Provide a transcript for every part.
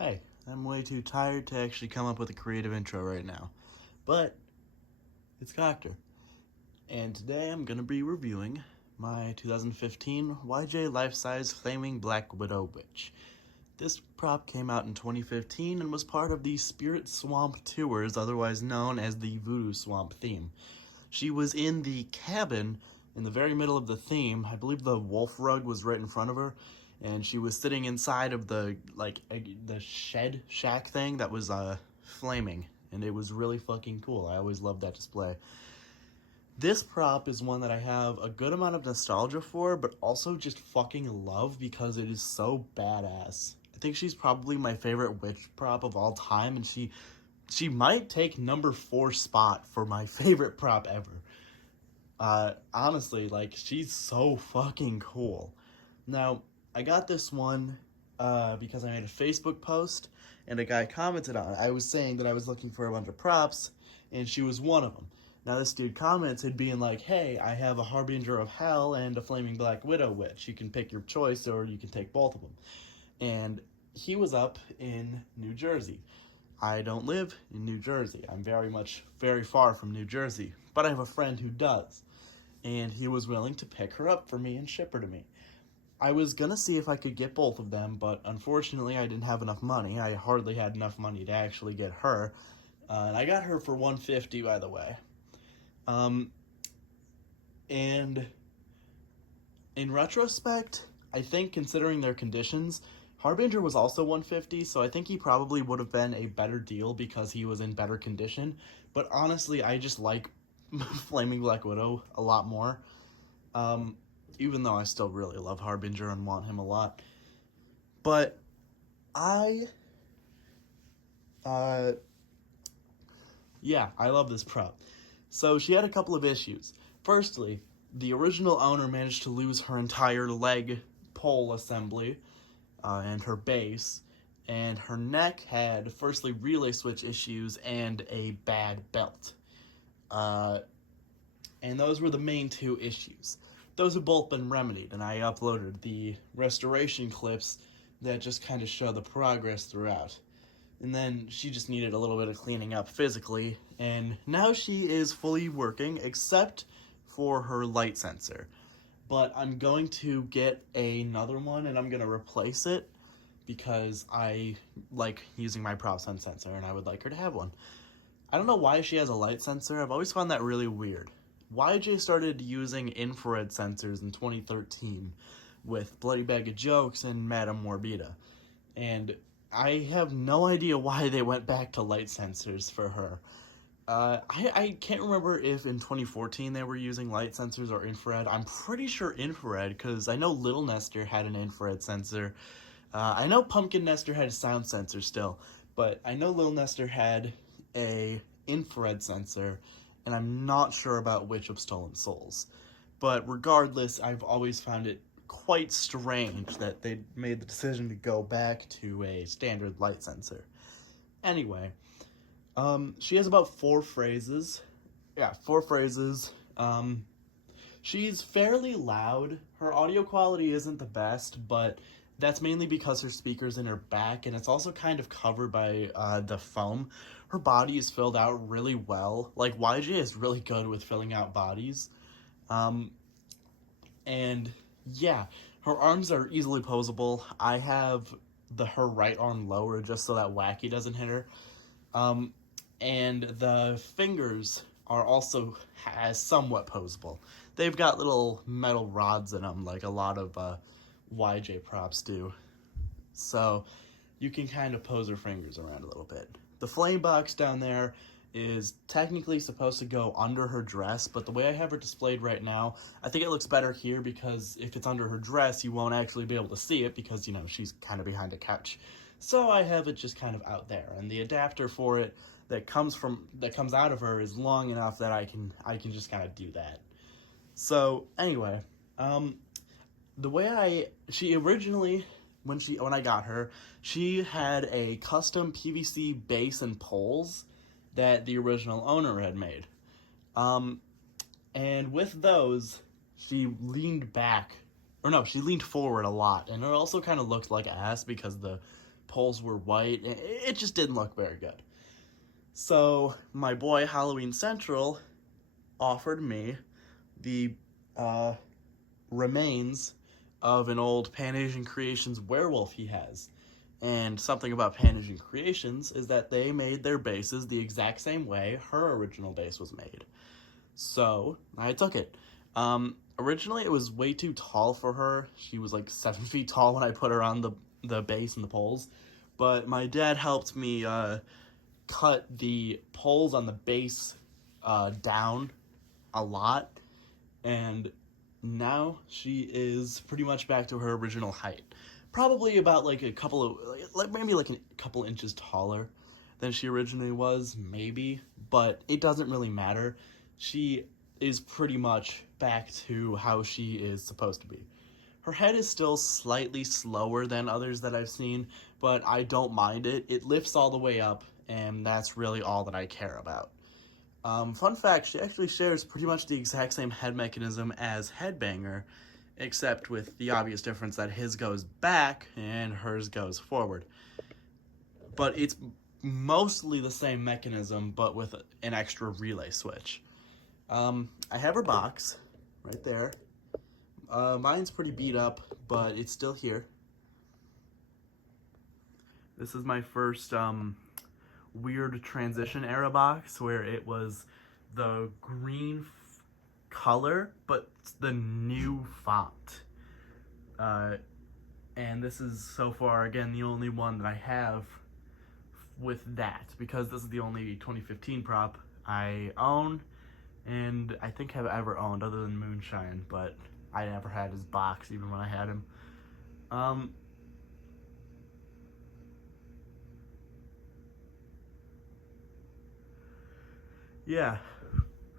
Hi, I'm way too tired to actually come up with a creative intro right now, but it's Coctor, and today I'm going to be reviewing my 2015 YJ Life-Size Flaming Black Widow Witch. This prop came out in 2015 and was part of the Spirit Swamp Tours, otherwise known as the Voodoo Swamp theme. She was in the cabin in the very middle of the theme. I believe the wolf rug was right in front of her, and she was sitting inside of the the shed shack thing that was flaming, and it was really fucking cool. I always loved that display. This prop is one that I have a good amount of nostalgia for, but also just fucking love because it is so badass. I think she's probably my favorite witch prop of all time, and she might take number 4 spot for my favorite prop ever. Honestly, like, she's so fucking cool. Now, I got this one because I made a Facebook post and a guy commented on it. I was saying that I was looking for a bunch of props, and she was one of them. Now, this dude commented being like, hey, I have a Harbinger of Hell and a Flaming Black Widow Witch. You can pick your choice, or you can take both of them. And he was up in New Jersey. I don't live in New Jersey. I'm very far from New Jersey. But I have a friend who does. And he was willing to pick her up for me and ship her to me. I was gonna see if I could get both of them, but unfortunately I didn't have enough money. I hardly had enough money to actually get her. And I got her for $150, by the way. And in retrospect, I think considering their conditions, Harbinger was also $150, so I think he probably would have been a better deal because he was in better condition. But honestly, I just like Flaming Black Widow a lot more. Even though I still really love Harbinger and want him a lot. But I love this prop. So she had a couple of issues. Firstly, the original owner managed to lose her entire leg pole assembly and her base, and her neck had, firstly, relay switch issues and a bad belt. And those were the main 2 issues. Those have both been remedied, and I uploaded the restoration clips that just kind of show the progress throughout. And then she just needed a little bit of cleaning up physically, and now she is fully working, except for her light sensor. But I'm going to get another one, and I'm going to replace it, because I like using my props on sensor, and I would like her to have one. I don't know why she has a light sensor. I've always found that really weird. YJ started using infrared sensors in 2013 with Bloody Bag of Jokes and Madame Morbida. And I have no idea why they went back to light sensors for her. I can't remember if in 2014 they were using light sensors or infrared. I'm pretty sure infrared, because I know Little Nester had an infrared sensor. I know Pumpkin Nester had a sound sensor still, but I know Little Nester had a infrared sensor, and I'm not sure about Witch of Stolen Souls. But regardless, I've always found it quite strange that they made the decision to go back to a standard light sensor. Anyway, she has about 4 phrases. Yeah, 4 phrases. She's fairly loud. Her audio quality isn't the best, but that's mainly because her speaker's in her back, and it's also kind of covered by the foam. Her body is filled out really well. Like, YJ is really good with filling out bodies. And yeah, her arms are easily posable. I have her right arm lower just so that Wacky doesn't hit her. And the fingers are also somewhat posable. They've got little metal rods in them, like a lot of YJ props do. So you can kind of pose her fingers around a little bit. The flame box down there is technically supposed to go under her dress, but the way I have her displayed right now, I think it looks better here, because if it's under her dress, you won't actually be able to see it because, you know, she's kind of behind a couch. So I have it just kind of out there, and the adapter for it that comes out of her is long enough that I can just kind of do that. So anyway, she originally, when I got her, she had a custom PVC base and poles that the original owner had made. And with those, she leaned forward a lot, and it also kind of looked like ass because the poles were white. It just didn't look very good. So my boy Halloween Central offered me the remains of an old Pan Asian Creations werewolf he has. And something about Pan Asian Creations is that they made their bases the exact same way her original base was made. So I took it. Originally it was way too tall for her. She was like 7 feet tall when I put her on the base and the poles. But my dad helped me cut the poles on the base down a lot. And now she is pretty much back to her original height. Probably about like a couple of, maybe like a couple inches taller than she originally was, maybe. But it doesn't really matter. She is pretty much back to how she is supposed to be. Her head is still slightly slower than others that I've seen, but I don't mind it. It lifts all the way up, and that's really all that I care about. Fun fact, she actually shares pretty much the exact same head mechanism as Headbanger, except with the obvious difference that his goes back and hers goes forward. But it's mostly the same mechanism, but with an extra relay switch. I have her box right there. Mine's pretty beat up, but it's still here. This is my first weird transition era box where it was the green color, but the new font. And this is so far, again, the only one that I have with that, because this is the only 2015 prop I own, and I think have ever owned other than Moonshine, but I never had his box even when I had him. Yeah.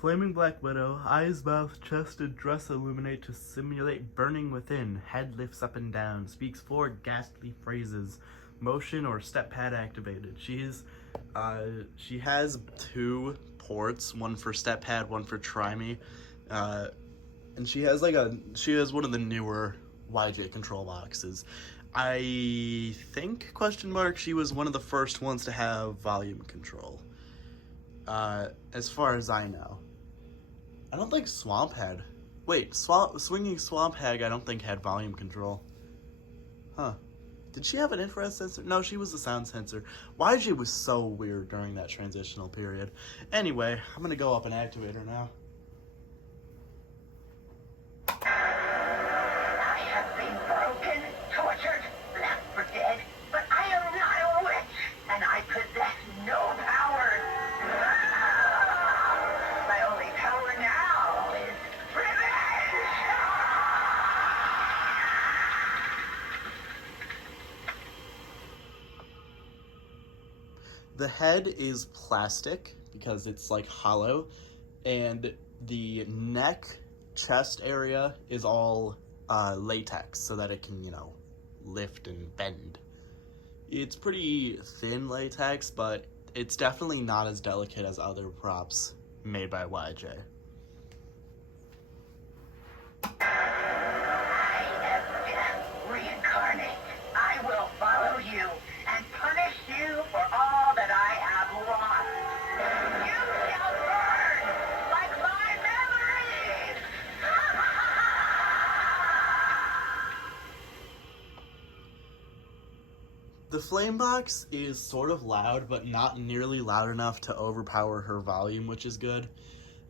Flaming Black Widow, eyes, mouth, chest, and dress illuminate to simulate burning within. Head lifts up and down, speaks 4 ghastly phrases, motion or step pad activated. She has 2 ports, one for step pad, one for try me, and she has one of the newer YJ control boxes. I think, she was one of the first ones to have volume control. As far as I know. I don't think Swamp had. Wait, Swinging Swamp Hag I don't think had volume control. Huh. Did she have an infrared sensor? No, she was the sound sensor. YJ was so weird during that transitional period. Anyway, I'm gonna go up and activate her now. I have been broken, tortured, left for dead, but I am not a witch, and I possess no powers. My only power now is revenge! The head is plastic because it's like hollow, and the neck, chest area is all latex so that it can, lift and bend. It's pretty thin latex, but it's definitely not as delicate as other props made by YJ. I am death reincarnate. I will follow you and punish you for all that I have lost. You shall burn like my memories! The flame box is sort of loud, but not nearly loud enough to overpower her volume, which is good.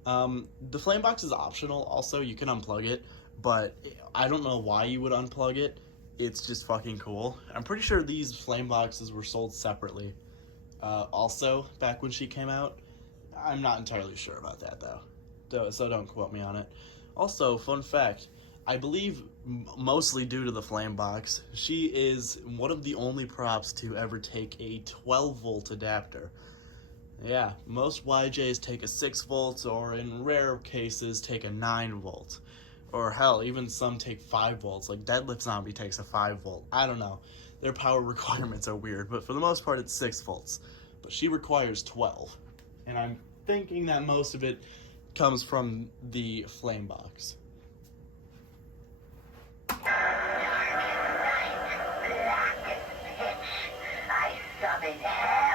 The flame box is optional. Also, you can unplug it, but I don't know why you would unplug it. It's just fucking cool. I'm pretty sure these flame boxes were sold separately. Also, back when she came out, I'm not entirely sure about that though, so don't quote me on it. Also, fun fact, I believe mostly due to the flame box, she is one of the only props to ever take a 12 volt adapter. Yeah, most YJs take a 6 volts, or in rare cases take a 9 volt. Or hell, even some take 5 volts, like Deadlift Zombie takes a 5 volt. I don't know, their power requirements are weird, but for the most part it's 6 volts. But she requires 12. And I'm thinking that most of it comes from the flame box. Darkest night, blackest pitch. come in handy.